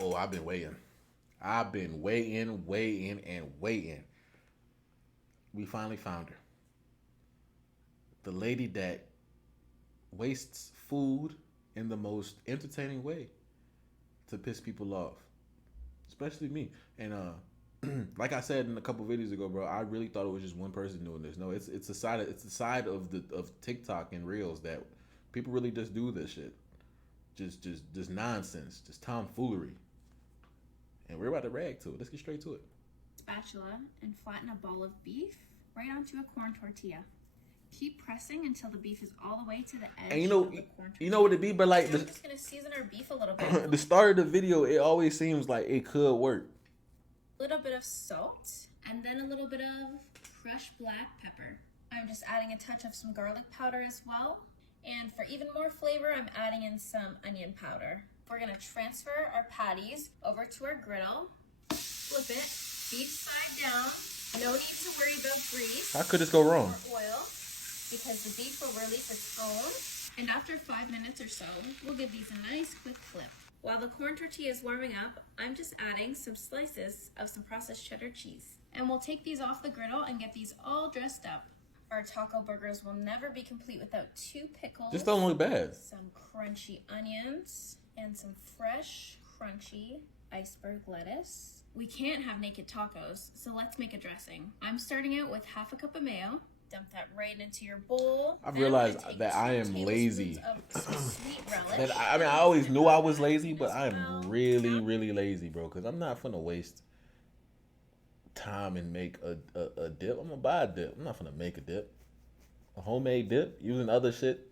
Oh, I've been waiting. I've been waiting. We finally found her. The lady that wastes food in the most entertaining way to piss people off, especially me. And like I said in a couple videos ago, bro, I really thought it was just one person doing this. No, it's a side of TikTok and Reels that people really just do this shit. Just nonsense, just tomfoolery. And we're about to rag to it. Let's get straight to it. Spatula and flatten a ball of beef right onto a corn tortilla. Keep pressing until the beef is all the way to the edge. And of the corn tortilla. you know what it be, but like I'm just gonna season our beef a little bit. the start of the video, it always seems like it could work. A little bit of salt and then a little bit of crushed black pepper. I'm just adding a touch of some garlic powder as well. And for even more flavor, I'm adding in some onion powder. We're gonna transfer our patties over to our griddle. Flip it, beef side down. No need to worry about grease. How could this go wrong? Or oil, because the beef will release its tone. And after 5 minutes or so, we'll give these a nice quick flip. While the corn tortilla is warming up, I'm just adding some slices of some processed cheddar cheese. And we'll take these off the griddle and get these all dressed up. Our taco burgers will never be complete without 2 pickles. This don't look bad. Some crunchy onions and some fresh, crunchy iceberg lettuce. We can't have naked tacos, so let's make a dressing. I'm starting out with half a cup of mayo. Dump that right into your bowl. I've realized that I am lazy. Of some sweet relish. I always knew I was lazy, but I am really lazy, bro. Because I'm not finna waste time and make a dip. I'm gonna buy a dip. I'm not finna make a dip. A homemade dip using other shit.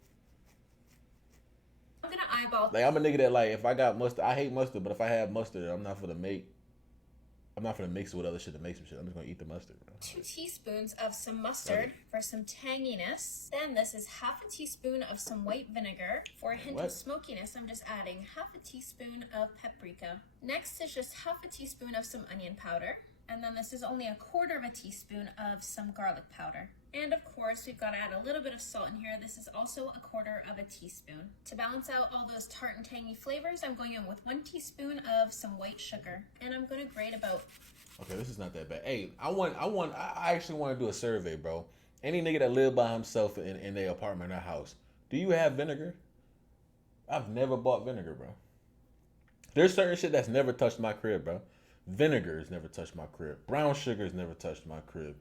I'm gonna eyeball. Like I'm a nigga that like if I got mustard, I hate mustard, but if I have mustard, I'm not gonna mix it with other shit to make some shit. I'm just gonna eat the mustard, bro. 2 teaspoons of some mustard for some tanginess. Then this is half a teaspoon of some white vinegar. For a hint of smokiness, I'm just adding half a teaspoon of paprika. Next is just half a teaspoon of some onion powder. And then this is only a quarter of a teaspoon of some garlic powder. And of course, we've got to add a little bit of salt in here. This is also a quarter of a teaspoon. To balance out all those tart and tangy flavors, I'm going in with 1 teaspoon of some white sugar. And I'm going to grate about... Okay, this is not that bad. Hey, I actually want to do a survey, bro. Any nigga that live by himself in their apartment or house, do you have vinegar? I've never bought vinegar, bro. There's certain shit that's never touched my crib, bro. Vinegar has never touched my crib. Brown sugar has never touched my crib.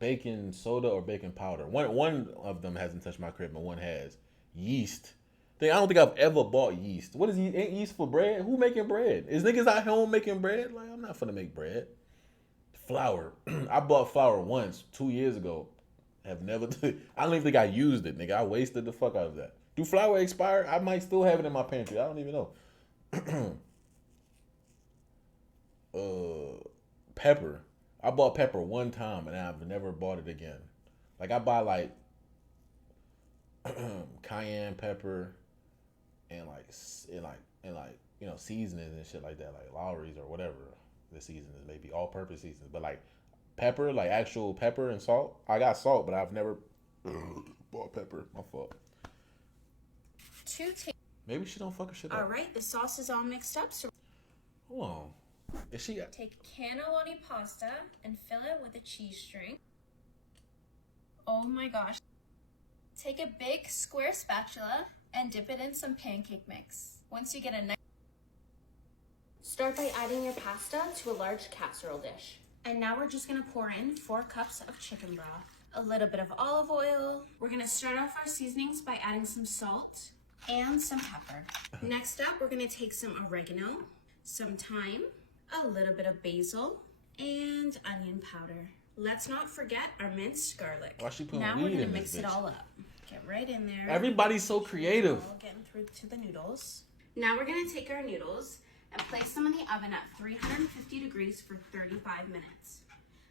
Baking soda or baking powder. One of them hasn't touched my crib, but one has. Yeast. I don't think I've ever bought yeast. What is yeast? Ain't yeast for bread? Who making bread? Is niggas at home making bread? Like, I'm not finna make bread. Flour. I bought flour once, 2 years ago. Have never. I don't even think I used it, nigga. I wasted the fuck out of that. Do flour expire? I might still have it in my pantry. I don't even know. Pepper. I bought pepper one time and I've never bought it again. Like I buy like cayenne pepper and you know seasonings and shit like that, like Lowry's or whatever the season is, maybe all-purpose seasonings. But like pepper, like actual pepper and salt. I got salt, but I've never bought pepper. My fault. Maybe she don't fuck her shit up. All right, the sauce is all mixed up. So hold on. Is she? Take cannelloni pasta and fill it with a cheese string. Oh my gosh. Take a big square spatula and dip it in some pancake mix. Once you get a nice... Start by adding your pasta to a large casserole dish. And now we're just gonna pour in 4 cups of chicken broth, a little bit of olive oil. We're gonna start off our seasonings by adding some salt and some pepper. Next up, we're gonna take some oregano, some thyme, a little bit of basil, and onion powder. Let's not forget our minced garlic. Why she putting now weed we're gonna in mix this it bitch? all up. Get right in there. Everybody's so creative. Getting through to the noodles. Now we're gonna take our noodles and place them in the oven at 350 degrees for 35 minutes.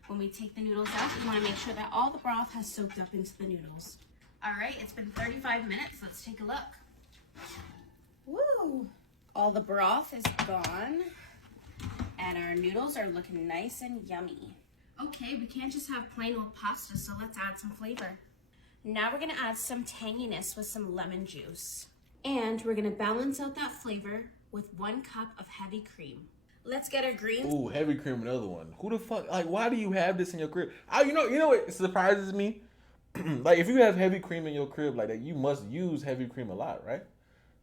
When we take the noodles out, we wanna make sure that all the broth has soaked up into the noodles. All right, it's been 35 minutes. Let's take a look. Woo! All the broth is gone. And our noodles are looking nice and yummy. Okay, we can't just have plain old pasta, so let's add some flavor. Now we're gonna add some tanginess with some lemon juice. And we're gonna balance out that flavor with 1 cup of heavy cream. Let's get our greens. Ooh, heavy cream, another one. Who the fuck? Like, why do you have this in your crib? You know what surprises me? Like, if you have heavy cream in your crib like that, you must use heavy cream a lot, right?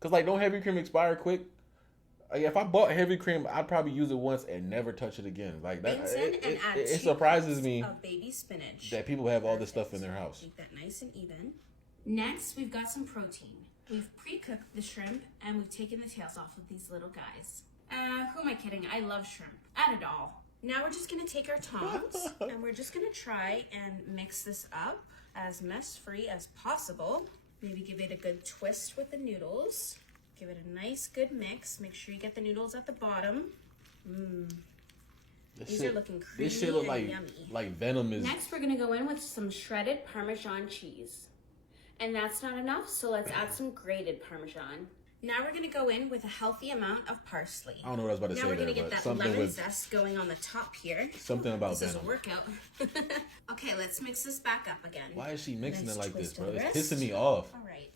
Cause like, don't heavy cream expire quick? Like, if I bought heavy cream, I'd probably use it once and never touch it again. Like that, it surprises me of baby spinach that people have all this stuff in their house. Make that nice and even. Next, we've got some protein. We've pre-cooked the shrimp and we've taken the tails off of these little guys. Who am I kidding? I love shrimp. Add it all. Now we're just gonna take our tongs and we're just gonna try and mix this up as mess-free as possible. Maybe give it a good twist with the noodles. Give it a nice good mix. Make sure you get the noodles at the bottom. These are looking creamy. This shit look like yummy. Like venom is. Next, we're gonna go in with some shredded Parmesan cheese. And that's not enough, so let's add some grated Parmesan. Now we're gonna go in with a healthy amount of parsley. I don't know what I was about to say. Now we're gonna get that lemon zest going on the top here. Something about this venom. This is a workout. Okay, let's mix this back up again. Why is she mixing it like this, bro? It's pissing me off. All right,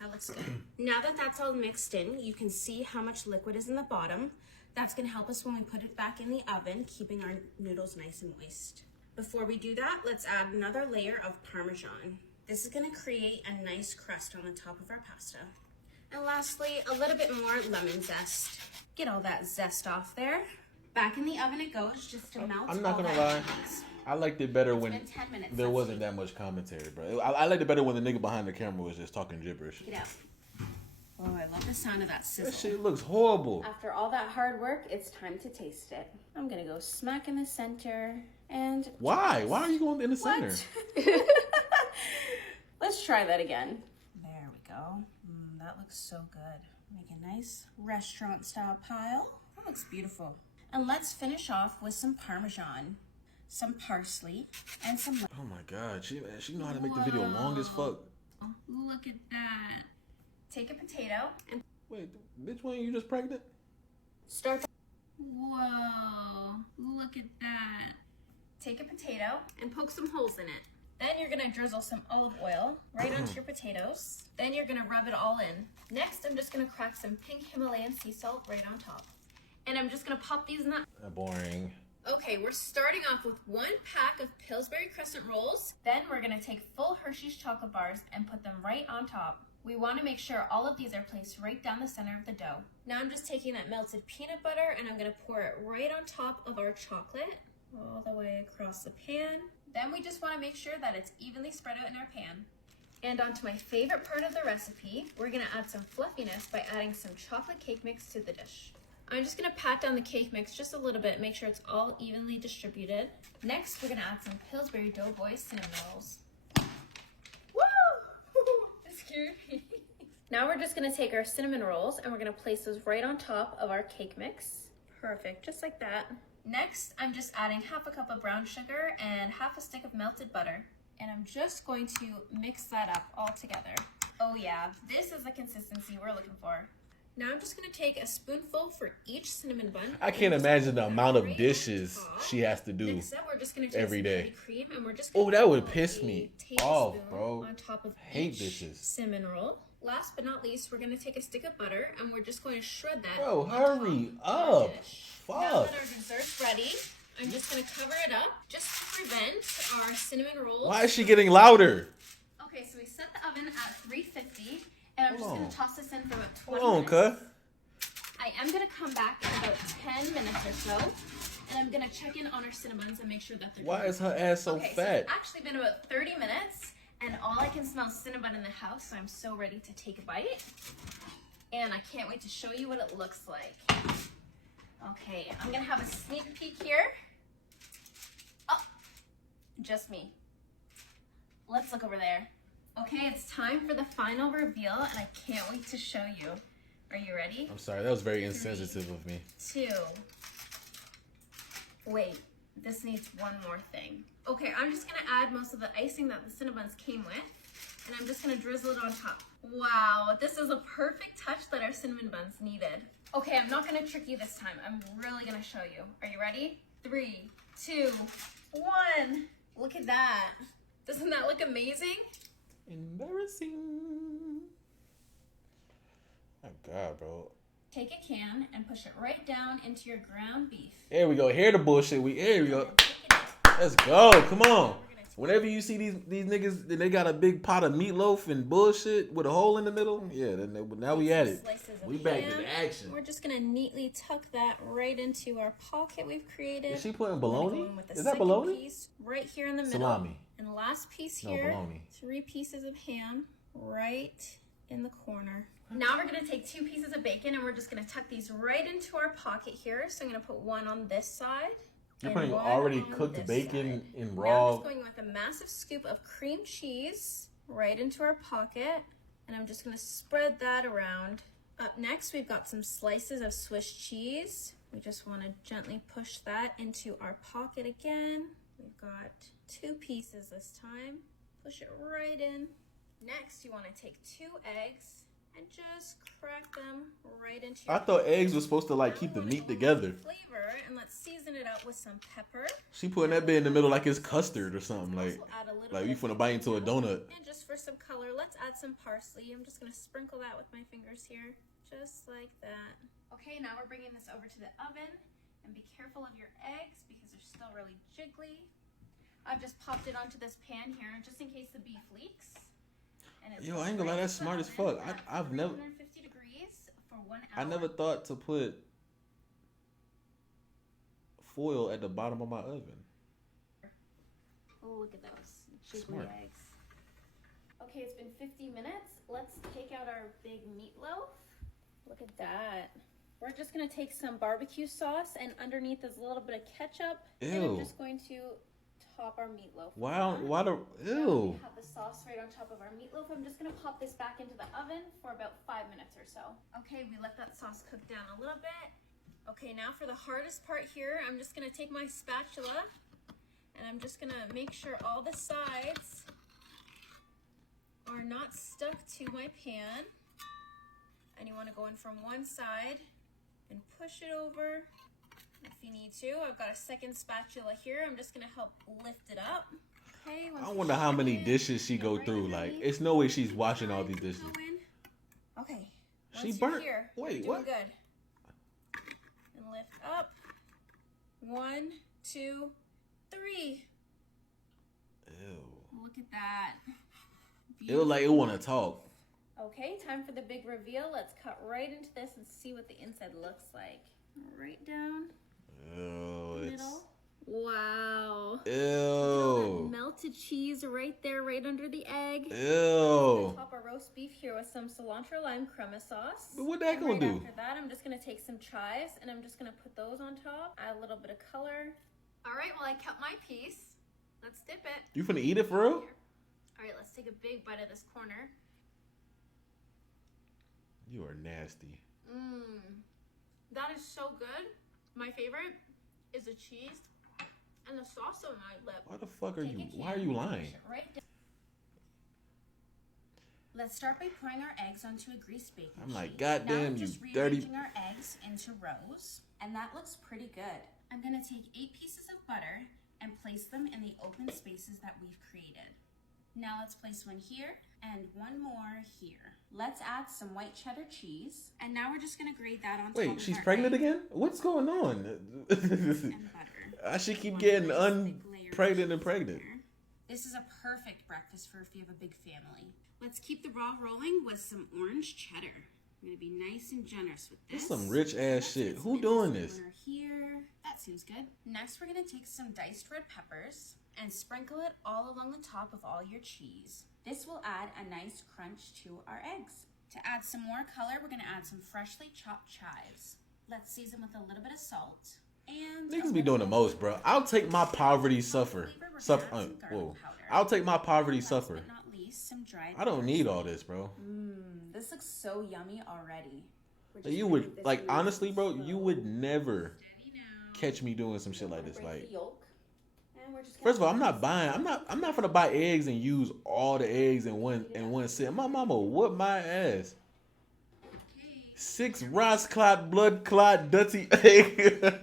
that looks good. Now that that's all mixed in, you can see how much liquid is in the bottom. That's gonna help us when we put it back in the oven, keeping our noodles nice and moist. Before we do that, let's add another layer of Parmesan. This is gonna create a nice crust on the top of our pasta. And lastly, a little bit more lemon zest. Get all that zest off there. Back in the oven it goes, just to melt. I'm not gonna lie. I liked it better when there wasn't that much commentary, bro. I liked it better when the nigga behind the camera was just talking gibberish. Get out. Oh, I love the sound of that sizzle. That shit looks horrible. After all that hard work, it's time to taste it. I'm gonna go smack in the center and... Why? Why are you going in the center? Let's try that again. There we go. That looks so good. Make a nice restaurant style pile. That looks beautiful. And let's finish off with some Parmesan, some parsley, and some... Oh my God, she know how to make the video long as fuck. Oh, look at that. Take a potato and... Wait, bitch, when you just pregnant? Start... Whoa, look at that. Take a potato and poke some holes in it. Then you're gonna drizzle some olive oil right onto your potatoes. Then you're gonna rub it all in. Next, I'm just gonna crack some pink Himalayan sea salt right on top. And I'm just gonna pop these nuts. Boring. Okay, we're starting off with 1 pack of Pillsbury crescent rolls. Then we're gonna take full Hershey's chocolate bars and put them right on top. We wanna make sure all of these are placed right down the center of the dough. Now I'm just taking that melted peanut butter and I'm gonna pour it right on top of our chocolate, all the way across the pan. Then we just want to make sure that it's evenly spread out in our pan. And onto my favorite part of the recipe, we're going to add some fluffiness by adding some chocolate cake mix to the dish. I'm just going to pat down the cake mix just a little bit, make sure it's all evenly distributed. Next, we're going to add some Pillsbury Doughboy cinnamon rolls. Woo! That scared me. Now we're just going to take our cinnamon rolls and we're going to place those right on top of our cake mix. Perfect, just like that. Next, I'm just adding half a cup of brown sugar and half a stick of melted butter. And I'm just going to mix that up all together. Oh yeah, this is the consistency we're looking for. Now I'm just gonna take a spoonful for each cinnamon bun. I can't imagine the amount of dishes she has to do every day. Cream and we're just oh, that would piss me off, bro. On top of hate dishes. Cinnamon roll. Last but not least, we're gonna take a stick of butter and we're just going to shred that. Bro, hurry up. Fuck. Now that our dessert's ready, I'm just gonna cover it up just to prevent our cinnamon rolls. Why is she getting louder? Okay, so we set the oven at 350, and I'm just gonna toss this in for about 20 minutes. Hold on, cuz. I am gonna come back in about 10 minutes or so, and I'm gonna check in on our cinnamons and make sure that they're Why is her ass so fat? So it's actually been about 30 minutes, and all I can smell is cinnamon in the house, so I'm so ready to take a bite. And I can't wait to show you what it looks like. Okay, I'm gonna have a sneak peek here. Oh, just me. Let's look over there. Okay, it's time for the final reveal, and I can't wait to show you. Are you ready? I'm sorry, that was very insensitive of me. 2. Wait, this needs one more thing. Okay, I'm just gonna add most of the icing that the Cinnabons came with, and I'm just gonna drizzle it on top. Wow, this is a perfect touch that our cinnamon buns needed. Okay, I'm not gonna trick you this time. I'm really gonna show you. Are you ready? 3, 2, 1. Look at that. Doesn't that look amazing? Embarrassing. My God, bro. Take a can and push it right down into your ground beef. Here we go. Here the bullshit. Here we go. Let's go. Come on. Whenever you see these niggas, they got a big pot of meatloaf and bullshit with a hole in the middle. Yeah, now we at it. We back to the action. We're just gonna neatly tuck that right into our pocket we've created. Is she putting bologna? Is that bologna? Piece right here in the middle. Salami. And the last piece here, 3 pieces of ham right in the corner. Now we're gonna take 2 pieces of bacon and we're just gonna tuck these right into our pocket here. So I'm gonna put one on this side. You're putting already cooked bacon in raw. Now I'm just going with a massive scoop of cream cheese right into our pocket. And I'm just gonna spread that around. Up next, we've got some slices of Swiss cheese. We just wanna gently push that into our pocket again. We've got 2 pieces this time. Push it right in. Next, you wanna take 2 eggs and just crack them right into your I thought eggs were supposed to like keep the meat together. Flavor, and let's season it out with some pepper. She putting that bit in the middle like it's custard or something. Like you finna bite into a donut. And just for some color, let's add some parsley. I'm just gonna sprinkle that with my fingers here, just like that. Okay, now we're bringing this over to the oven, and be careful of your eggs because they're still really jiggly. I've just popped it onto this pan here, just in case the beef leaks. Yo, I ain't gonna lie, that's smart as fuck. I've never. 350 degrees for 1 hour. I never thought to put foil at the bottom of my oven. Oh, look at those jiggly eggs. Okay, it's been 50 minutes. Let's take out our big meatloaf. Look at that. We're just gonna take some barbecue sauce, and underneath is a little bit of ketchup. Ew. And I'm just going to top our meatloaf. Wow, why the ew? We have the sauce right on top of our meatloaf. I'm just gonna pop this back into the oven for about 5 minutes or so. Okay, we let that sauce cook down a little bit. Okay, now for the hardest part here, I'm just gonna take my spatula and I'm just gonna make sure all the sides are not stuck to my pan. And you wanna go in from one side and push it over. If you need to, I've got a second spatula here. I'm just gonna help lift it up. Okay. I wonder how many dishes she go through. Like, it's no way she's washing all these dishes. Okay. She burnt. Wait, what? Good. And lift up. 1, 2, 3. Ew. Look at that. It look like it wanna talk. Okay, time for the big reveal. Let's cut right into this and see what the inside looks like. Right down. Ew, middle. Wow. Ew. Look at all that melted cheese right there, right under the egg. Ew. Top our roast beef here with some cilantro lime crema sauce. But what that gonna do? After that, I'm just gonna take some chives and I'm just gonna put those on top. Add a little bit of color. All right, well I cut my piece. Let's dip it. You finna eat it for real? All right, let's take a big bite of this corner. You are nasty. Mmm. That is so good. My favorite is the cheese and the sauce on my lip. Why the fuck are you? Why are you lying? Right. Let's start by pouring our eggs onto a greased baking sheet. I'm like, goddamn, you dirty. Rearranging our eggs into rows, and that looks pretty good. I'm gonna take 8 pieces of butter and place them in the open spaces that we've created. Now let's place one here and one more here. Let's add some white cheddar cheese. And now we're just gonna grate that on top of our Wait, she's pregnant again? What's going on? and butter. I should keep getting unpregnant and pregnant. This is a perfect breakfast for if you have a big family. Let's keep the raw rolling with some orange cheddar. I'm gonna be nice and generous with this. That's some rich ass shit. Who doing this? Here. That seems good. Next, we're gonna take some diced red peppers and sprinkle it all along the top of all your cheese. This will add a nice crunch to our eggs. To add some more color, we're gonna add some freshly chopped chives. Let's season with a little bit of salt. And niggas be doing the most, bro. I'll take my poverty suffer. Whoa. I'll take my poverty suffer. But not least, some dried I don't need all this, bro. This looks so yummy already. You would, like, honestly, bro, you would never catch me doing some shit like this. Like, first of all, I'm not gonna buy eggs and use all the eggs in one sit. My mama whoop my ass. 6 Ross clot, blood clot, dirty egg. While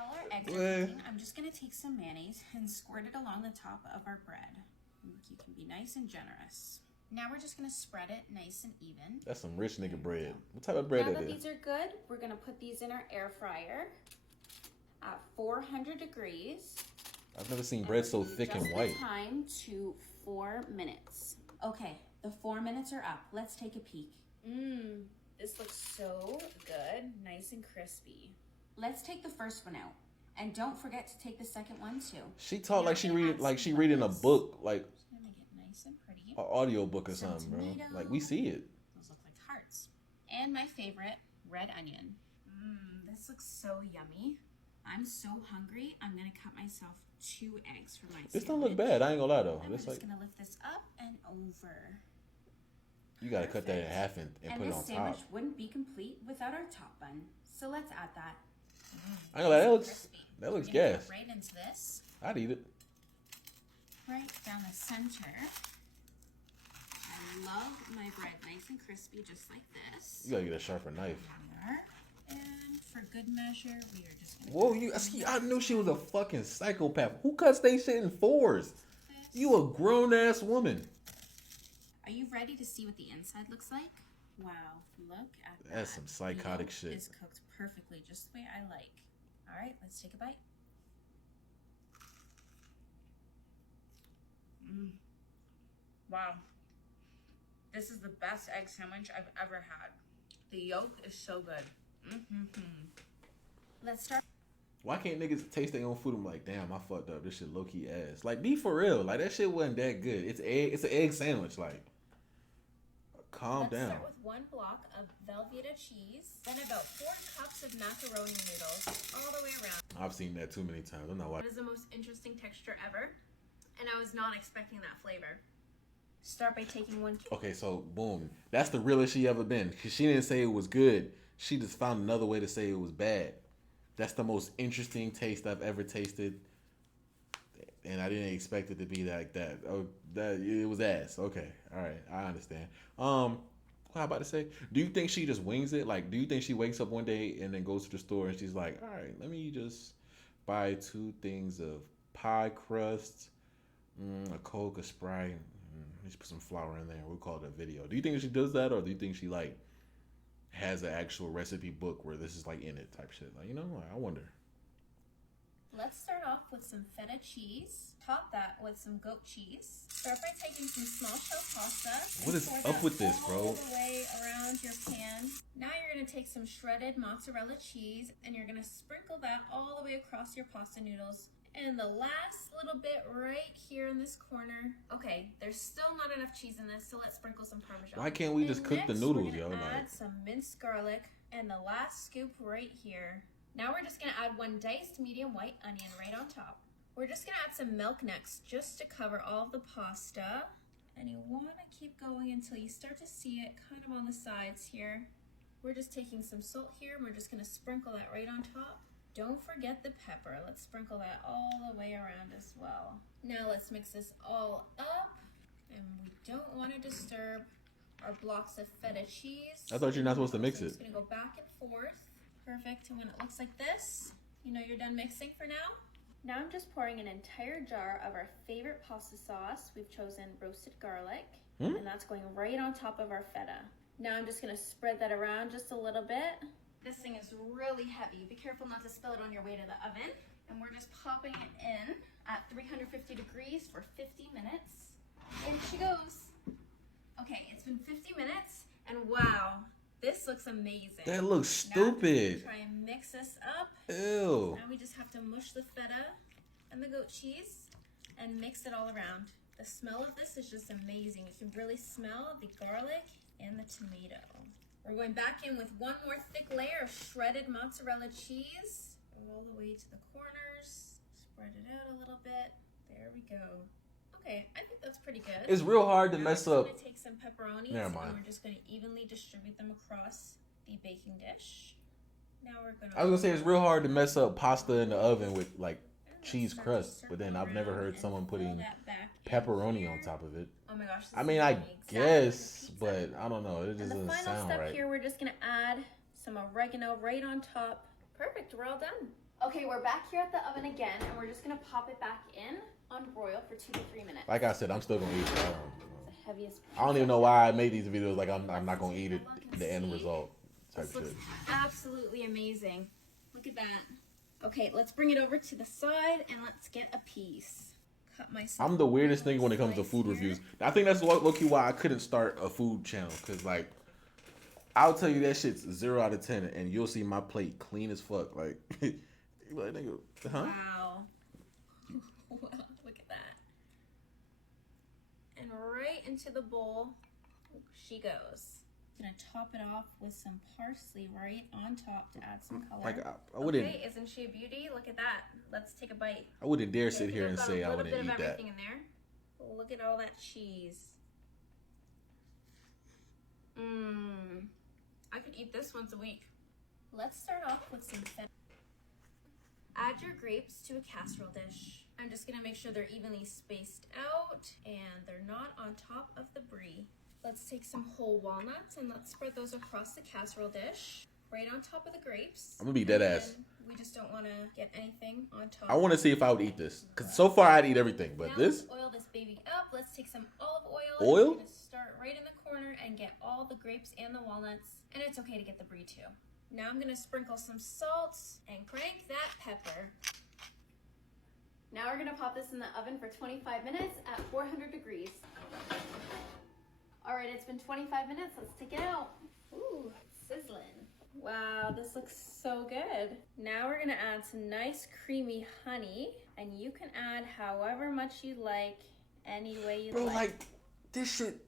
our eggs are cooking, I'm just gonna take some mayonnaise and squirt it along the top of our bread. You can be nice and generous. Now we're just gonna spread it nice and even. That's some rich nigga bread. What type of bread Now that that is? these are good, we're gonna put these in our air fryer at 400 degrees. I've never seen bread so thick and white. Adjust the time to 4 minutes. Okay, the 4 minutes are up. Let's take a peek. This looks so good, nice and crispy. Let's take the first one out. And don't forget to take the second one too. She talked like she reading a book, like Just gonna make it nice and pretty. an audio book or Some something, bro. tomato. Like we see it. Those look like hearts. And my favorite, red onion. This looks so yummy. I'm so hungry. I'm gonna cut myself 2 eggs for my This don't look bad. I ain't gonna lie though. I'm This just like gonna lift this up and over. you gotta cut that in half and put it this on sandwich top. wouldn't be complete without our top bun. So let's add that. I ain't gonna lie, that looks Crispy. that looks We're gonna gas. put right into this, I'd eat it. right down the center. I love my bread nice and crispy, just like this. You gotta get a sharper knife. There. And for good measure, we are just gonna. Whoa, I knew she was a fucking psychopath. Who cuts they shit in 4s? You a grown ass woman. Are you ready to see what the inside looks like? Wow, look at that. That's some psychotic Yolk shit. Is cooked perfectly, just the way I like. All right, let's take a bite. Wow. This is the best egg sandwich I've ever had. The yolk is so good. Let's start. Why can't niggas taste their own food? I'm like, damn, I fucked up. This shit low key ass. Like, be for real. Like that shit wasn't that good. It's an egg sandwich. Like, calm down. Let's start with 1 block of Velveeta cheese, then about 4 cups of macaroni noodles, all the way around. I've seen that too many times. I'm not watching. It is the most interesting texture ever, and I was not expecting that flavor. Start by taking 1 cube. Okay, so boom. That's the realest she ever been. Cause she didn't say it was good. She just found another way to say it was bad. That's the most interesting taste I've ever tasted. And I didn't expect it to be like that. Oh, that it was ass. Okay. All right. I understand. What I about to say? Do you think she just wings it? Like, do you think she wakes up one day and then goes to the store and she's like, all right, let me just buy 2 things of pie crust, a Coke, a Sprite. Let's put some flour in there. We'll call it a video. Do you think she does that, or do you think she like has an actual recipe book where this is like in it type shit? Like, you know, I wonder. Let's start off with some feta cheese. Top that with some goat cheese. Start by taking some small shell pasta. What is up with this, bro? All the way around your pan. Now you're gonna take some shredded mozzarella cheese and you're gonna sprinkle that all the way across your pasta noodles. And the last little bit right here in this corner. Okay, there's still not enough cheese in this, so let's sprinkle some Parmesan. Why can't we just cook the noodles, yo? Add some minced garlic and the last scoop right here. Now we're just gonna add 1 diced medium white onion right on top. We're just gonna add some milk next, just to cover all of the pasta. And you wanna keep going until you start to see it kind of on the sides here. We're just taking some salt here, and we're just gonna sprinkle that right on top. Don't forget the pepper. Let's sprinkle that all the way around as well. Now let's mix this all up. And we don't want to disturb our blocks of feta cheese. I thought you're not supposed to mix So it. it's going to go back and forth. Perfect. And when it looks like this, you know you're done mixing for now. Now I'm just pouring an entire jar of our favorite pasta sauce. We've chosen roasted garlic. And that's going right on top of our feta. Now I'm just going to spread that around just a little bit. This thing is really heavy. Be careful not to spill it on your way to the oven. And we're just popping it in at 350 degrees for 50 minutes. In she goes. Okay, it's been 50 minutes, and wow, this looks amazing. That looks Now stupid. try and mix this up. Ew. Now we just have to mush the feta and the goat cheese and mix it all around. The smell of this is just amazing. You can really smell the garlic and the tomato. We're going back in with 1 more thick layer of shredded mozzarella cheese all the way to the corners. Spread it out a little bit. There we go. Okay, I think that's pretty good. It's real hard to Now mess we're up. going to take some pepperonis Never and mind. we're just going to evenly distribute them across the baking dish. Now we're going to... I was gonna say it's real hard to mess up pasta in the oven with like cheese crust, but then I've never heard someone putting pepperoni on top of it. Oh my gosh. I mean, I guess, but I don't know. It just And the doesn't final sound step right. here, we're just gonna add some oregano right on top. Perfect, we're all done. Okay, we're back here at the oven again, and we're just gonna pop it back in on broil for 2 to 3 minutes. Like I said, I'm still gonna eat it. It's a heaviest I don't even know why I made these videos. Like I'm not gonna eat it. The end result type This looks shit. absolutely amazing. Look at that. Okay, let's bring it over to the side and let's get a piece. Cut myself. I'm the weirdest thing when it comes to food reviews. I think that's low-key why I couldn't start a food channel. Cause like, I'll tell you that shit's 0 out of 10, and you'll see my plate clean as fuck. Like, you like nigga, huh? Wow. Wow, look at that. And right into the bowl she goes. I'm gonna top it off with some parsley right on top to add some color. Like I wouldn't. Okay, isn't she a beauty? Look at that. Let's take a bite. I wouldn't dare sit here and say I A wouldn't little bit eat of that. everything in there. Look at all that cheese. Mmm. I could eat this once a week. Let's start off with some feta. Add your grapes to a casserole dish. I'm just gonna make sure they're evenly spaced out and they're not on top of the brie. Let's take some whole walnuts and let's spread those across the casserole dish, right on top of the grapes. I'm gonna be dead ass. We just don't want to get anything on top. I want to see if I would eat this, cause so far I'd eat everything, but now this. Let's oil this baby up. Let's take some olive oil. Oil? We're gonna start right in the corner and get all the grapes and the walnuts, and it's okay to get the brie too. Now I'm gonna sprinkle some salt and crank that pepper. Now we're gonna pop this in the oven for 25 minutes at 400 degrees. All right, it's been 25 minutes. Let's take it out. Ooh, sizzling. Wow, this looks so good. Now we're gonna add some nice creamy honey, and you can add however much you like, any way you like. Bro, like, this shit,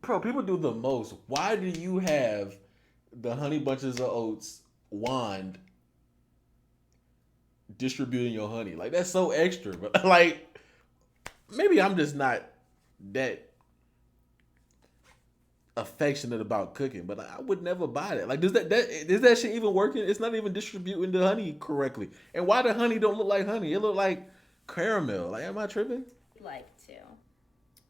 bro, people do the most. Why do you have the Honey Bunches of Oats wand distributing your honey? Like, that's so extra, but like, maybe I'm just not that affectionate about cooking, but I would never buy that. Like, is that shit even working? It's not even distributing the honey correctly. And why the honey don't look like honey? It look like caramel. Like, am I tripping? Like to.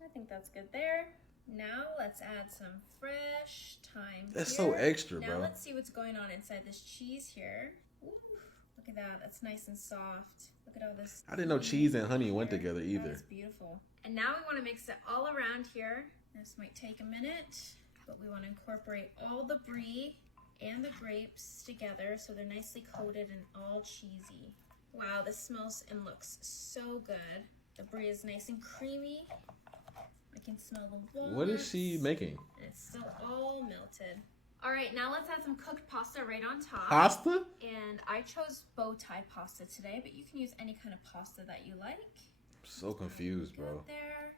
I think that's good there. Now let's add some fresh thyme. That's here. so extra, now bro. Let's see what's going on inside this cheese here. Ooh, look at that. That's nice and soft. Look at all this. I didn't know cheese and honey went together either. That's beautiful. And now we want to mix it all around here. This might take a minute, but we want to incorporate all the brie and the grapes together so they're nicely coated and all cheesy. Wow, this smells and looks so good. The brie is nice and creamy. I can smell the walnuts. What is she making? And it's still all melted. All right, now let's add some cooked pasta right on top. Pasta? And I chose bow tie pasta today, but you can use any kind of pasta that you like. I'm so confused, bro. There.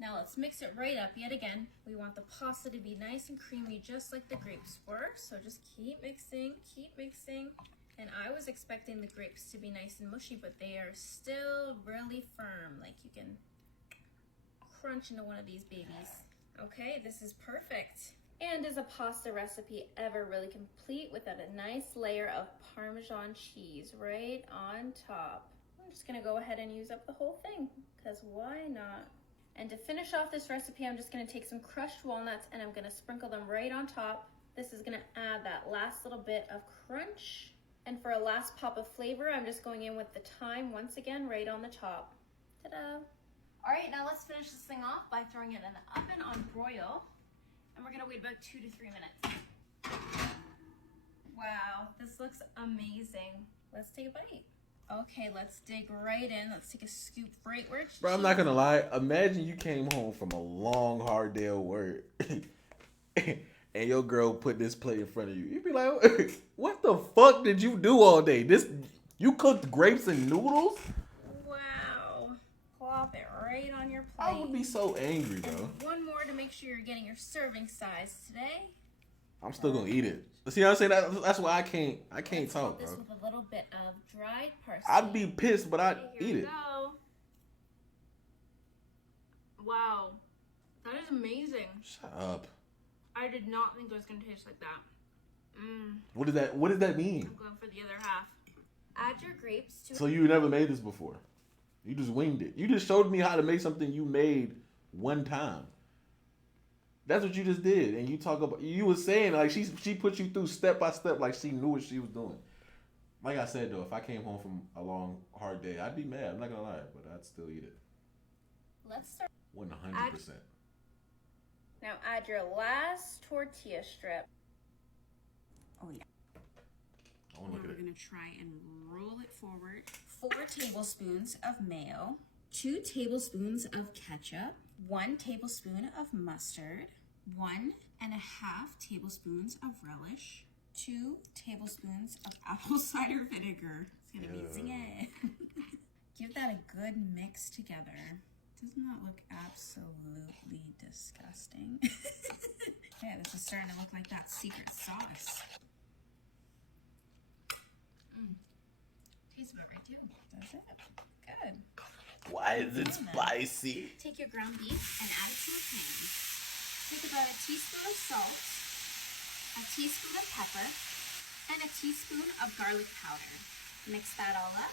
Now let's mix it right up yet again. We want the pasta to be nice and creamy just like the grapes were. So just keep mixing, keep mixing. And I was expecting the grapes to be nice and mushy, but they are still really firm. Like you can crunch into one of these babies. Okay, this is perfect. And is a pasta recipe ever really complete without a nice layer of Parmesan cheese right on top? I'm just gonna go ahead and use up the whole thing, because why not? And to finish off this recipe, I'm just gonna take some crushed walnuts and I'm gonna sprinkle them right on top. This is gonna add that last little bit of crunch. And for a last pop of flavor, I'm just going in with the thyme once again right on the top. Ta-da! All right, now let's finish this thing off by throwing it in the oven on broil. And we're gonna wait about 2 to 3 minutes. Wow, this looks amazing. Let's take a bite. Okay, let's dig right in. Let's take a scoop right where it's Bro, I'm not gonna lie. Imagine you came home from a long, hard day of work, and your girl put this plate in front of you. You'd be like, "What the fuck did you do all day? You cooked grapes and noodles?" Wow. Plop it right on your plate. I would be so angry, bro. And one more to make sure you're getting your serving size today. I'm still gonna eat it. See what I'm saying? That's why I can't Let's talk, this bro. with a little bit of dried parsley. I'd be pissed, but I'd Here eat we it. go. Wow, that is amazing. Shut up. I did not think it was gonna taste like that. What does that mean? I'm going for the other half. Add your grapes to. So you never made this before? You just winged it. You just showed me how to make something you made one time. That's what you just did, and you talk about. You were saying like she put you through step by step, like she knew what she was doing. Like I said though, if I came home from a long hard day, I'd be mad. I'm not gonna lie, but I'd still eat it. Let's start. 100%. Now add your last tortilla strip. Oh yeah. I want to look at it. We're gonna try and roll it forward. 4 tablespoons of mayo, 2 tablespoons of ketchup, 1 tablespoon of mustard, 1.5 tablespoons of relish, 2 tablespoons of apple cider vinegar. It's gonna be zinging. Give that a good mix together. Doesn't that look absolutely disgusting? Yeah, this is starting to look like that secret sauce. Tastes about right too. Does it? Good. Why is it spicy? Take your ground beef and add it to a pan. Take about a teaspoon of salt, a teaspoon of pepper, and a teaspoon of garlic powder. Mix that all up.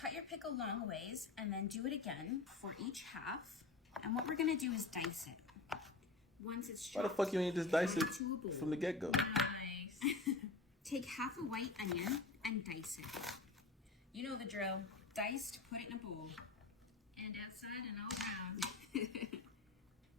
Cut your pickle long ways and then do it again for each half. And what we're gonna do is dice it. Once it's chopped, Why the fuck you ain't just dice it add to a bowl. from the get-go? Nice. Take half a white onion and dice it. You know the drill. Diced, put it in a bowl. And outside and all around.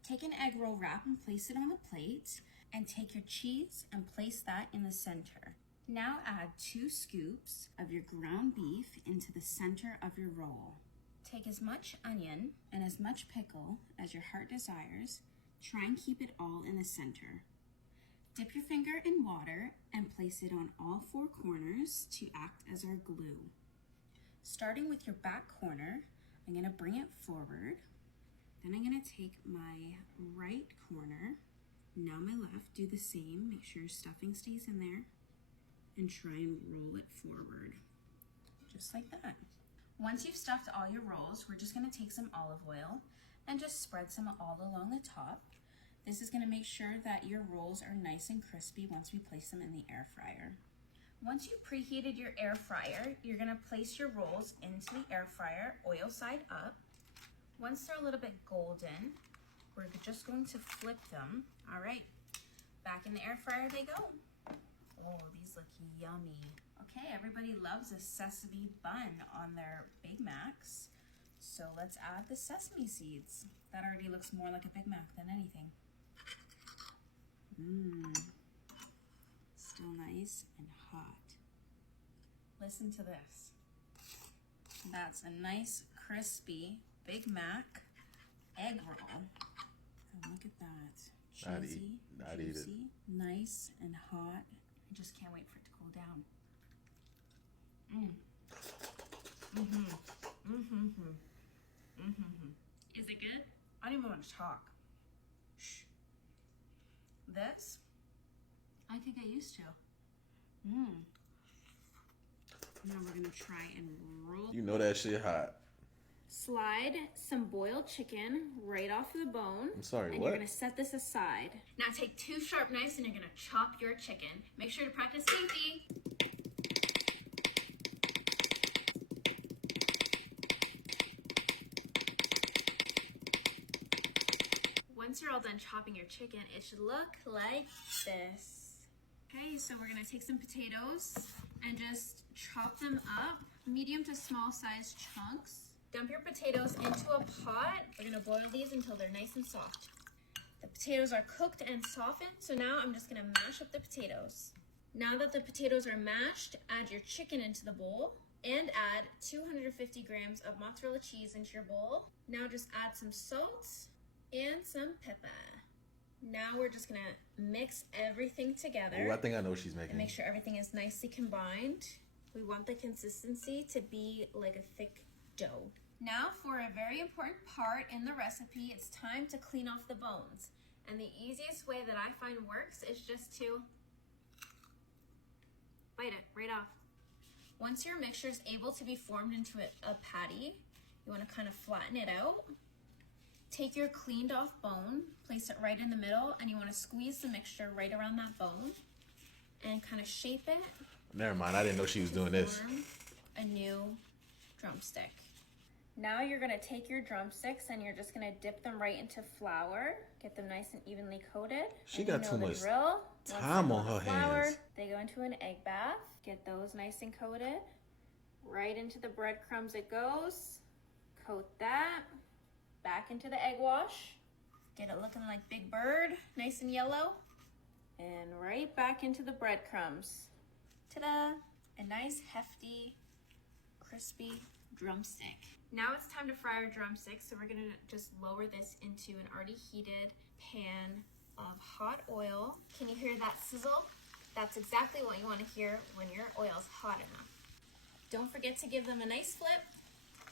Take an egg roll wrap and place it on the plate. And take your cheese and place that in the center. Now add 2 scoops of your ground beef into the center of your roll. Take as much onion and as much pickle as your heart desires. Try and keep it all in the center. Dip your finger in water and place it on all 4 corners to act as our glue. Starting with your back corner, I'm gonna bring it forward. Then I'm gonna take my right corner, now my left, do the same. Make sure your stuffing stays in there and try and roll it forward, just like that. Once you've stuffed all your rolls, we're just gonna take some olive oil and just spread some all along the top. This is gonna make sure that your rolls are nice and crispy once we place them in the air fryer. Once you've preheated your air fryer, you're gonna place your rolls into the air fryer, oil side up. Once they're a little bit golden, we're just going to flip them. All right, back in the air fryer they go. Oh, these look yummy. Okay, everybody loves a sesame bun on their Big Macs. So let's add the sesame seeds. That already looks more like a Big Mac than anything. Still nice and hot. Listen to this. That's a nice, crispy Big Mac egg roll. And look at that. Cheesy, juicy, nice and hot. I just can't wait for it to cool down. Is it good? I don't even want to talk. Shh. This, I could get used to. Now we're gonna try and roll. You know that shit hot. Slide some boiled chicken right off the bone. I'm sorry, and what? You're gonna set this aside. Now take 2 sharp knives and you're gonna chop your chicken. Make sure to practice safety. Once you're all done chopping your chicken, it should look like this. Okay, so we're gonna take some potatoes and just chop them up, medium to small size chunks. Dump your potatoes into a pot. We're gonna boil these until they're nice and soft. The potatoes are cooked and softened, so now I'm just gonna mash up the potatoes. Now that the potatoes are mashed, add your chicken into the bowl and add 250 grams of mozzarella cheese into your bowl. Now just add some salt and some pepper. Now we're just gonna mix everything together. Oh, I think I know what she's making. And make sure everything is nicely combined. We want the consistency to be like a thick dough. Now for a very important part in the recipe, it's time to clean off the bones. And the easiest way that I find works is just to bite it right off. Once your mixture is able to be formed into a patty, you want to kind of flatten it out. Take your cleaned off bone, place it right in the middle, and you want to squeeze the mixture right around that bone and kind of shape it. Never mind, I didn't know she was doing this. Form a new drumstick. Now you're gonna take your drumsticks and you're just gonna dip them right into flour, get them nice and evenly coated. She got too much drill. time on her hands. They go into an egg bath, get those nice and coated. Right into the breadcrumbs it goes. Coat that. Back into the egg wash. Get it looking like Big Bird, nice and yellow. And right back into the breadcrumbs. Ta-da! A nice, hefty, crispy drumstick. Now it's time to fry our drumsticks, so we're gonna just lower this into an already heated pan of hot oil. Can you hear that sizzle? That's exactly what you want to hear when your oil's hot enough. Don't forget to give them a nice flip.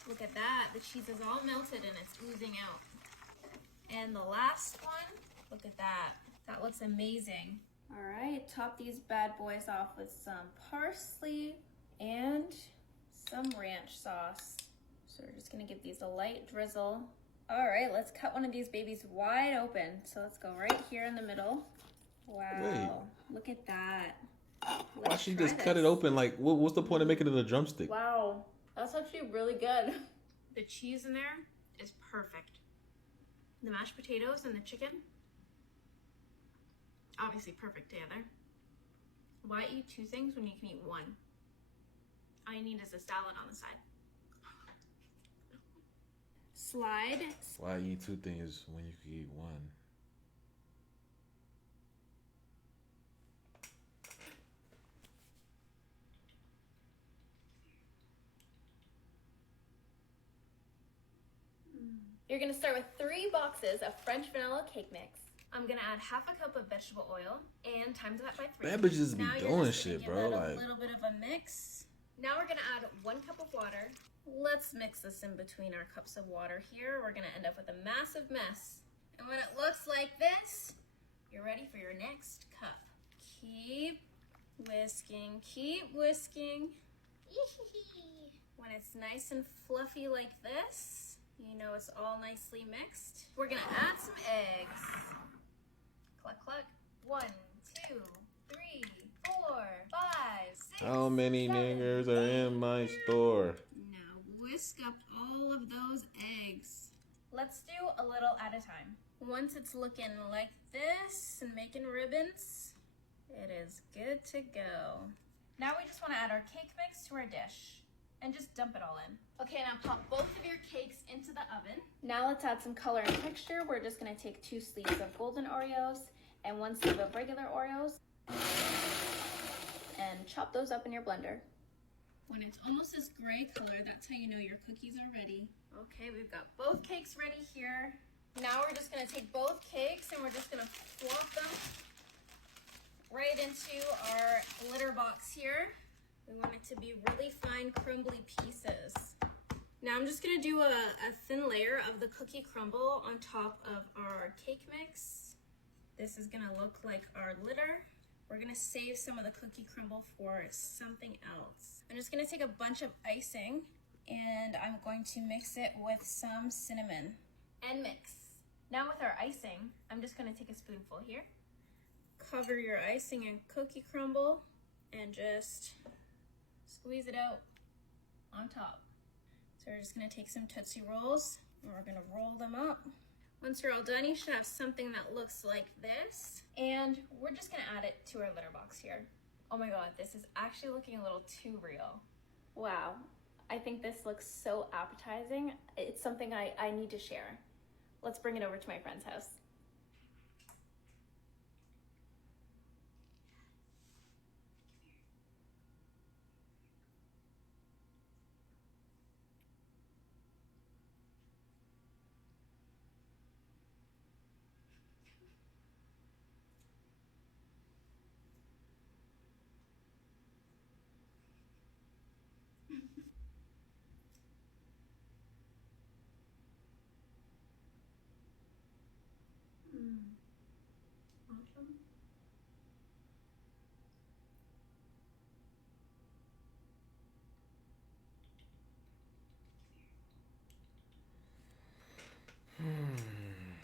Look at that, the cheese is all melted and it's oozing out. And the last one, look at that. That looks amazing. All right, top these bad boys off with some parsley and some ranch sauce. So we're just gonna give these a light drizzle. All right, let's cut one of these babies wide open. So let's go right here in the middle. Wow, wait. Look at that. Why she just cut it open? Like, what's the point of making it a drumstick? Wow, that's actually really good. The cheese in there is perfect. The mashed potatoes and the chicken, obviously perfect together. Why eat two things when you can eat one? All you need is a salad on the side. Slide. Why eat two things when you can eat one? You're gonna start with 3 boxes of French vanilla cake mix. I'm gonna add half a cup of vegetable oil and times that by 3. Bad bitches be doing shit, bro. Like a little bit of a mix. Now we're gonna add 1 cup of water. Let's mix this in between our cups of water here. We're gonna end up with a massive mess. And when it looks like this, you're ready for your next cup. Keep whisking, keep whisking. When it's nice and fluffy like this, you know it's all nicely mixed. We're gonna add some eggs. Cluck, cluck. 1, 2, 3, 4, 5, 6. How many 7, niggers are in my store? Now whisk up all of those eggs. Let's do a little at a time. Once it's looking like this and making ribbons, it is good to go. Now we just want to add our cake mix to our dish and just dump it all in. Okay, now pop both of your cakes into the oven. Now let's add some color and texture. We're just gonna take 2 sleeves of golden Oreos and 1 sleeve of regular Oreos and chop those up in your blender. When it's almost this gray color, that's how you know your cookies are ready. Okay, we've got both cakes ready here. Now we're just gonna take both cakes and we're just gonna flop them right into our glitter box here. We want it to be really fine, crumbly pieces. Now I'm just gonna do a thin layer of the cookie crumble on top of our cake mix. This is gonna look like our glitter. We're gonna save some of the cookie crumble for something else. I'm just gonna take a bunch of icing and I'm going to mix it with some cinnamon and mix. Now with our icing, I'm just gonna take a spoonful here. Cover your icing in cookie crumble and just squeeze it out on top. So we're just gonna take some Tootsie Rolls and we're gonna roll them up. Once you're all done, you should have something that looks like this. And we're just gonna add it to our litter box here. Oh my God, this is actually looking a little too real. Wow, I think this looks so appetizing. It's something I need to share. Let's bring it over to my friend's house. Awesome.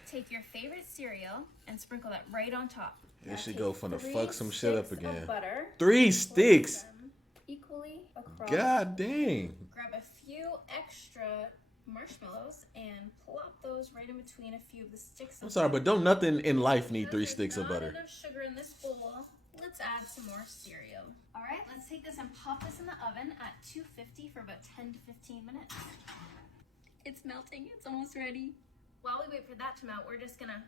Take your favorite cereal and sprinkle that right on top. Here she go finna fuck some shit up again. Butter, 3 sticks? equally across. God dang. Grab a few extra marshmallows and plop those right in between a few of the sticks. I'm sorry, but don't nothing in life need 3 sticks of butter. Not enough sugar in this bowl. Let's add some more cereal. All right, let's take this and pop this in the oven at 250 for about 10 to 15 minutes. It's melting, it's almost ready. While we wait for that to melt, we're just gonna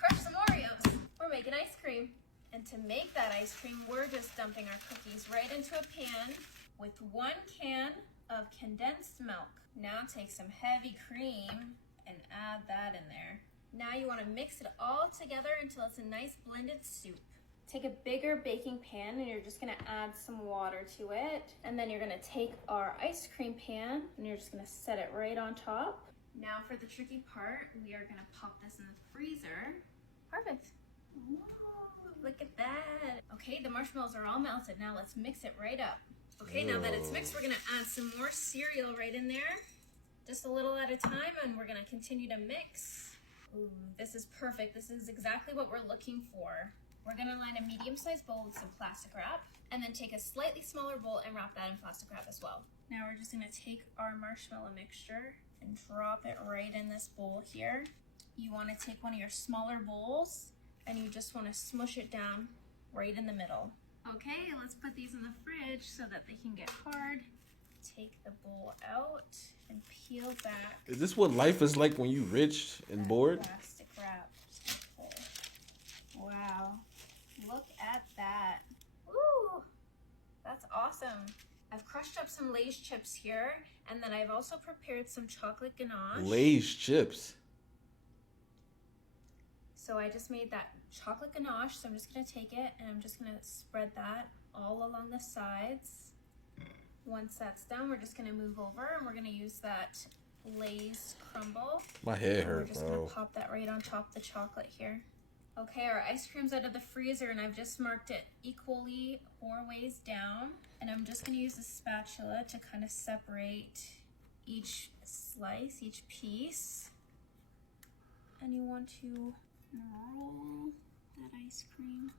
Crush some Oreos. We're making ice cream. And to make that ice cream, we're just dumping our cookies right into a pan with 1 can of condensed milk. Now take some heavy cream and add that in there. Now you want to mix it all together until it's a nice blended soup. Take a bigger baking pan and you're just gonna add some water to it. And then you're gonna take our ice cream pan and you're just gonna set it right on top. Now for the tricky part, we are gonna pop this in the freezer. Perfect. Whoa, look at that. Okay, the marshmallows are all melted. Now let's mix it right up. Okay, now that it's mixed, we're gonna add some more cereal right in there. Just a little at a time, and we're gonna continue to mix. Ooh, this is perfect. This is exactly what we're looking for. We're gonna line a medium-sized bowl with some plastic wrap, and then take a slightly smaller bowl and wrap that in plastic wrap as well. Now we're just gonna take our marshmallow mixture and drop it right in this bowl here. You wanna take one of your smaller bowls, and you just wanna smush it down right in the middle. Okay, let's put these in the fridge so that they can get hard. Take the bowl out and peel back. Is this what life is like when you rich and bored? Plastic wrap. Wow, look at that. Ooh, that's awesome. I've crushed up some Lay's chips here, and then I've also prepared some chocolate ganache. Lay's chips. So I just made that chocolate ganache, so I'm just gonna take it and I'm just gonna spread that all along the sides. Once that's done, we're just gonna move over and we're gonna use that Lay's crumble. My head hurt, We're just gonna pop that right on top of the chocolate here. Okay, our ice cream's out of the freezer and I've just marked it equally 4 ways down. And I'm just gonna use a spatula to kind of separate each slice, each piece. And you want to roll that ice cream.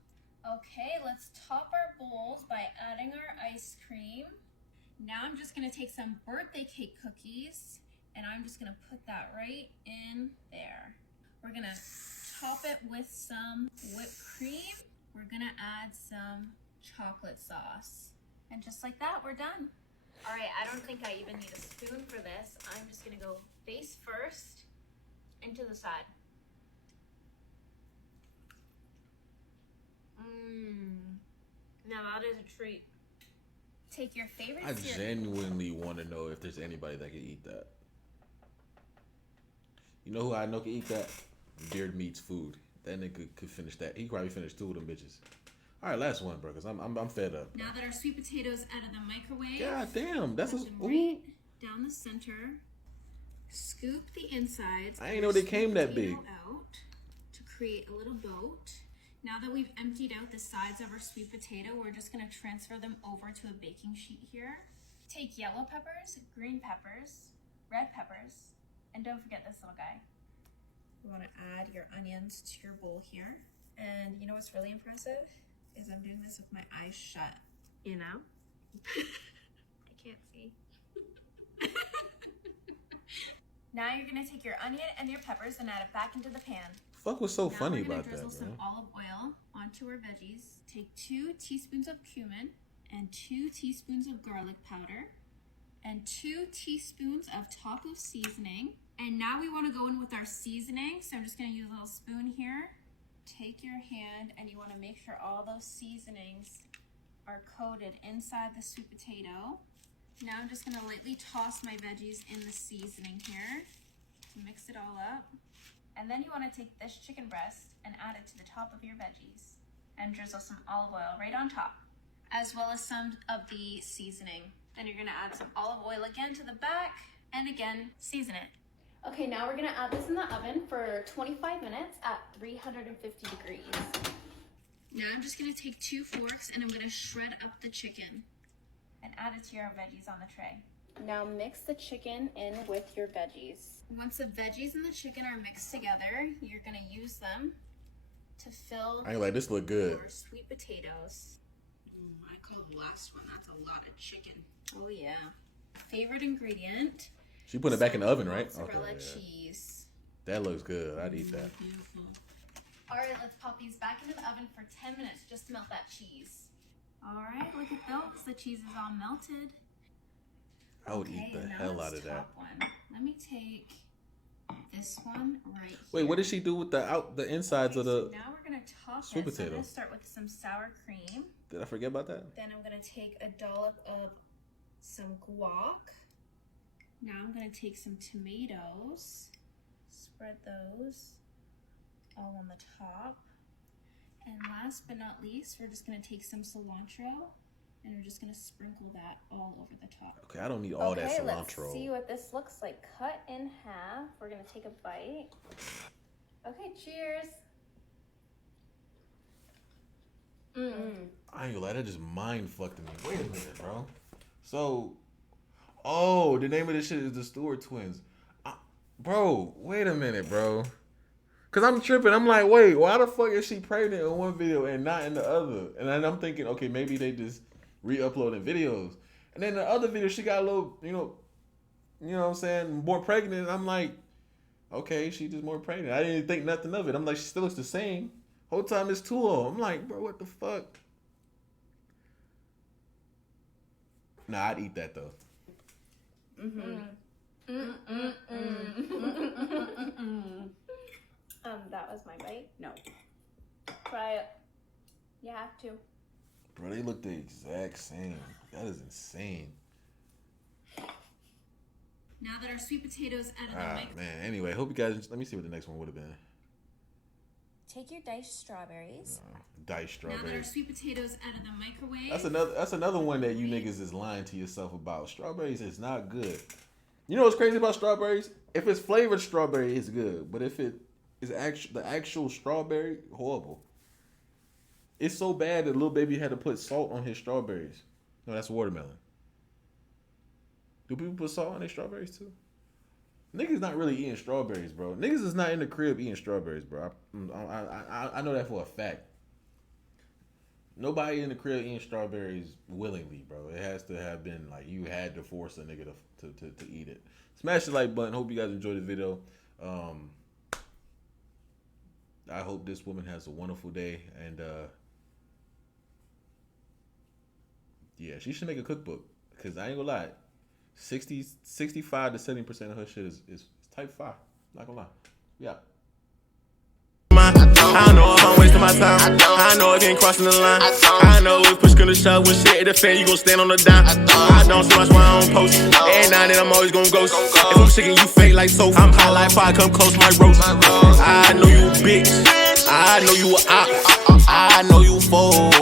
Okay, let's top our bowls by adding our ice cream. Now I'm just gonna take some birthday cake cookies and I'm just gonna put that right in there. We're gonna top it with some whipped cream. We're gonna add some chocolate sauce. And just like that, we're done. All right, I don't think I even need a spoon for this. I'm just gonna go face first into the side. Now that is a treat. Take your favorite I cereal. genuinely want to know if there's anybody that can eat that. You know who I know can eat that? Beard Meats Food. That nigga could finish that. He probably finished 2 of them bitches. All right, last one, bro, because I'm fed up. Now that our sweet potatoes out of the microwave. God damn, that's put them right down the center. Scoop the insides. I ain't know they came that big. Out to create a little boat. Now that we've emptied out the sides of our sweet potato, we're just gonna transfer them over to a baking sheet here. Take yellow peppers, green peppers, red peppers, and don't forget this little guy. You wanna add your onions to your bowl here. And you know what's really impressive? Is I'm doing this with my eyes shut. You know? I can't see. Now you're gonna take your onion and your peppers and add it back into the pan. Fuck was so Now funny we're gonna about that, drizzle some bro. olive oil onto our veggies. Take 2 teaspoons of cumin and 2 teaspoons of garlic powder and 2 teaspoons of taco seasoning. And now we want to go in with our seasoning. So I'm just going to use a little spoon here. Take your hand and you want to make sure all those seasonings are coated inside the sweet potato. Now I'm just going to lightly toss my veggies in the seasoning here to mix it all up. And then you want to take this chicken breast and add it to the top of your veggies and drizzle some olive oil right on top, as well as some of the seasoning. Then you're going to add some olive oil again to the back and again season it. Okay, now we're going to add this in the oven for 25 minutes at 350 degrees. Now I'm just going to take 2 forks and I'm going to shred up the chicken and add it to your veggies on the tray. Now mix the chicken in with your veggies. Once the veggies and the chicken are mixed together, you're gonna use them to fill I ain't like, this look good. your sweet potatoes. I call the last one, that's a lot of chicken. Oh yeah. Favorite ingredient. She put it back in the oven, right? Mozzarella yeah. cheese. That looks good. I'd eat that. Beautiful. All right, let's pop these back into the oven for 10 minutes just to melt that cheese. All right, look at those. The cheese is all melted. I would eat the hell out of that. One. Let me take this one right here. Wait, what did she do with the insides of the? So now we're gonna top sweet it. So I'm potato? gonna start with some sour cream. Did I forget about that? Then I'm gonna take a dollop of some guac. Now I'm gonna take some tomatoes. Spread those all on the top. And last but not least, we're just gonna take some cilantro and we're just gonna sprinkle that all over the top. Okay, I don't need all that cilantro. Let's see what this looks like. Cut in half. We're gonna take a bite. Okay, cheers. I ain't gonna lie, that just mind fucked me. Wait a minute, bro. So, oh, the name of this shit is the Stewart twins. Bro, wait a minute, bro. Cause I'm tripping. I'm like, wait, why the fuck is she pregnant in one video and not in the other? And then I'm thinking, okay, maybe they just re-uploading videos. And then the other video, she got a little, you know what I'm saying, more pregnant. I'm like, okay, she just more pregnant. I didn't think nothing of it. I'm like, she still looks the same. Whole time it's two of them. I'm like, bro, what the fuck? Nah, I'd eat that though. That was my bite. No. Try it. You have to. Bro, they look the exact same. That is insane. Now that our sweet potatoes out of the microwave. Man. Anyway, hope you guys. Let me see what the next one would have been. Take your diced strawberries. Diced strawberries. Now that our sweet potatoes out of the microwave. That's another one that you niggas is lying to yourself about. Strawberries is not good. You know what's crazy about strawberries? If it's flavored strawberry, it's good. But if it is the actual strawberry, horrible. It's so bad that little baby had to put salt on his strawberries. No, that's watermelon. Do people put salt on their strawberries too? Niggas not really eating strawberries, bro. Niggas is not in the crib eating strawberries, bro. I know that for a fact. Nobody in the crib eating strawberries willingly, bro. It has to have been like you had to force a nigga to eat it. Smash the like button. Hope you guys enjoyed the video. I hope this woman has a wonderful day. And yeah, she should make a cookbook. Because I ain't gonna lie. 65 to 70% of her shit is type 5. Not gonna lie. Yeah. I know if I'm wasting my time. I know if you ain't crossing the line. I know if push gonna shove when shit hit the fan, you gon' stand on the dime. I don't see much why I don't post. Every now and then I'm always gon' ghost. If I'm sick and you fake like soap, I'm hot like fire, come close my roast. I know you a bitch. I know you a op. I know you fool.